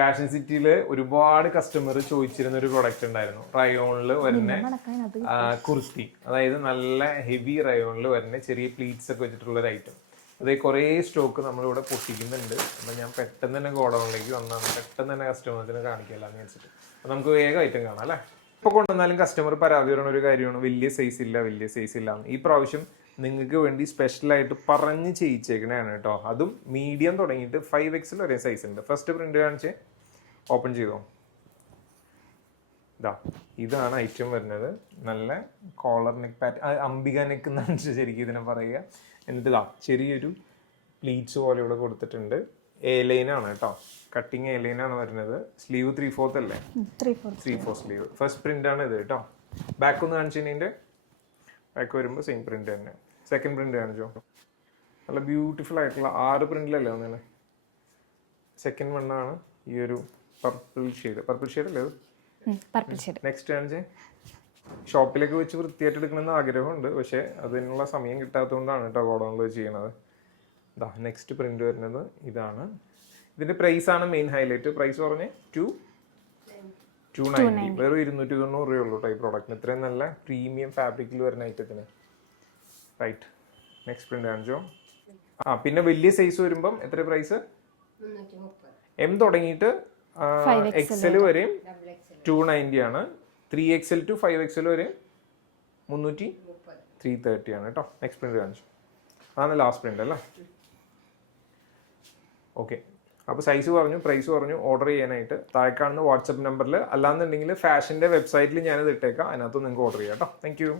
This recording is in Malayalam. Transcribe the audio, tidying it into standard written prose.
ഫാഷൻ സിറ്റിയിൽ ഒരുപാട് കസ്റ്റമർ ചോദിച്ചിരുന്ന ഒരു പ്രൊഡക്റ്റ് ഉണ്ടായിരുന്നു. റയോണിൽ വരുന്ന കുർത്തി, അതായത് നല്ല ഹെവി റയോണിൽ വരുന്ന ചെറിയ പ്ലീറ്റ്സ് ഒക്കെ വെച്ചിട്ടുള്ള ഒരു ഐറ്റം. അതേ കുറേ സ്റ്റോക്ക് നമ്മളിവിടെ പൊട്ടിക്കുന്നുണ്ട്. അപ്പം ഞാൻ പെട്ടെന്ന് തന്നെ ഗോഡൗണിലേക്ക് വന്നാണ്, പെട്ടെന്ന് തന്നെ കസ്റ്റമേഴ്സിനെ കാണിക്കാമെന്ന് വെച്ചിട്ട്. അപ്പം നമുക്ക് വേഗം ഐറ്റം കാണാം അല്ലേ. ഇപ്പോൾ കൊണ്ടുവന്നാലും കസ്റ്റമർ പരാതി പറയുന്ന ഒരു കാര്യമാണ്, വലിയ സൈസ് ഇല്ല, വലിയ സൈസ് ഇല്ല. ഈ പ്രാവശ്യം നിങ്ങൾക്ക് വേണ്ടി സ്പെഷ്യലായിട്ട് പറഞ്ഞ് ചെയ്യിച്ചേക്കണതാണ് കേട്ടോ. അതും മീഡിയം തുടങ്ങിയിട്ട് 5XL വരെ സൈസ് ഉണ്ട്. ഫസ്റ്റ് പ്രിന്റ് കാണിച്ച് ഓപ്പൺ ചെയ്തോ. ഇതാണ് ഐറ്റം വരുന്നത്. നല്ല കോളർ നെക്ക് പാറ്റേൺ, അംബിക നെക്ക് എന്നാണ് ശരിക്കും ഇതിനെ പറയുക. എന്നിട്ട് ചെറിയൊരു പ്ലീറ്റ്സ് പോലെ ഇവിടെ കൊടുത്തിട്ടുണ്ട്. എ ലൈനാണ് കേട്ടോ, കട്ടിങ് എ ലൈനാണ് വരുന്നത്. സ്ലീവ് 3/4 അല്ലേ? 3/4 സ്ലീവ്. ഫസ്റ്റ് പ്രിന്റ് ആണ് ഇത് കേട്ടോ. ബാക്ക് ഒന്ന് കാണിച്ചതിൻ്റെ ബാക്ക് വരുമ്പോൾ സെയിം പ്രിന്റ് തന്നെ. സെക്കൻഡ് പ്രിന്റ് കാണിച്ചോ. നല്ല ബ്യൂട്ടിഫുൾ ആയിട്ടുള്ള 6 പ്രിന്റിലല്ലേ ഒന്നല്ലേ. സെക്കൻഡ് വണ്ണാണ് ഈ ഒരു പർപ്പിൾ ഷെയ്ഡ് അല്ലേ അത്? നെക്സ്റ്റ് കാണിച്ചേ. ഷോപ്പിലേക്ക് വെച്ച് വൃത്തിയായിട്ട് എടുക്കണമെന്ന് ആഗ്രഹമുണ്ട്, പക്ഷെ അതിനുള്ള സമയം കിട്ടാത്തതുകൊണ്ടാണ് കേട്ടോ ഗോഡൗണിൽ വെച്ച് ചെയ്യണത്. നെക്സ്റ്റ് പ്രിന്റ് വരുന്നത് ഇതാണ്. ഇതിന്റെ പ്രൈസ് ആണ് മെയിൻ ഹൈലൈറ്റ്. പ്രൈസ് പറഞ്ഞേ 290, വെറും 290 രൂപയുള്ളൂ ഈ പ്രോഡക്റ്റിന്. ഇത്രയും നല്ല പ്രീമിയം ഫാബ്രിക്കിൽ വരുന്ന ഐറ്റത്തിന്. റൈറ്റ്, നെക്സ്റ്റ് പ്രിന്റ് കാണിച്ചോ. പിന്നെ വലിയ സൈസ് വരുമ്പം എത്ര പ്രൈസ്? M തുടങ്ങിയിട്ട് XL വരെയും 290 ആണ്. 3XL to 5XL വരെ 330 ആണ് കേട്ടോ. നെക്സ്റ്റ് പ്രിന്റ് കാണിച്ചു. അതാണ് ലാസ്റ്റ് പ്രിന്റ് അല്ലേ. ഓക്കെ, അപ്പോൾ സൈസ് പറഞ്ഞു, പ്രൈസ് പറഞ്ഞു. ഓർഡർ ചെയ്യാനായിട്ട് താഴെ കാണുന്ന വാട്സപ്പ് നമ്പറിൽ, അല്ലാന്നുണ്ടെങ്കിൽ ഫാഷൻ്റെ വെബ്സൈറ്റിൽ ഞാനത് ഇട്ടേക്കാം, അതിനകത്ത് നിങ്ങൾക്ക് ഓർഡർ ചെയ്യാം കേട്ടോ. Thank you.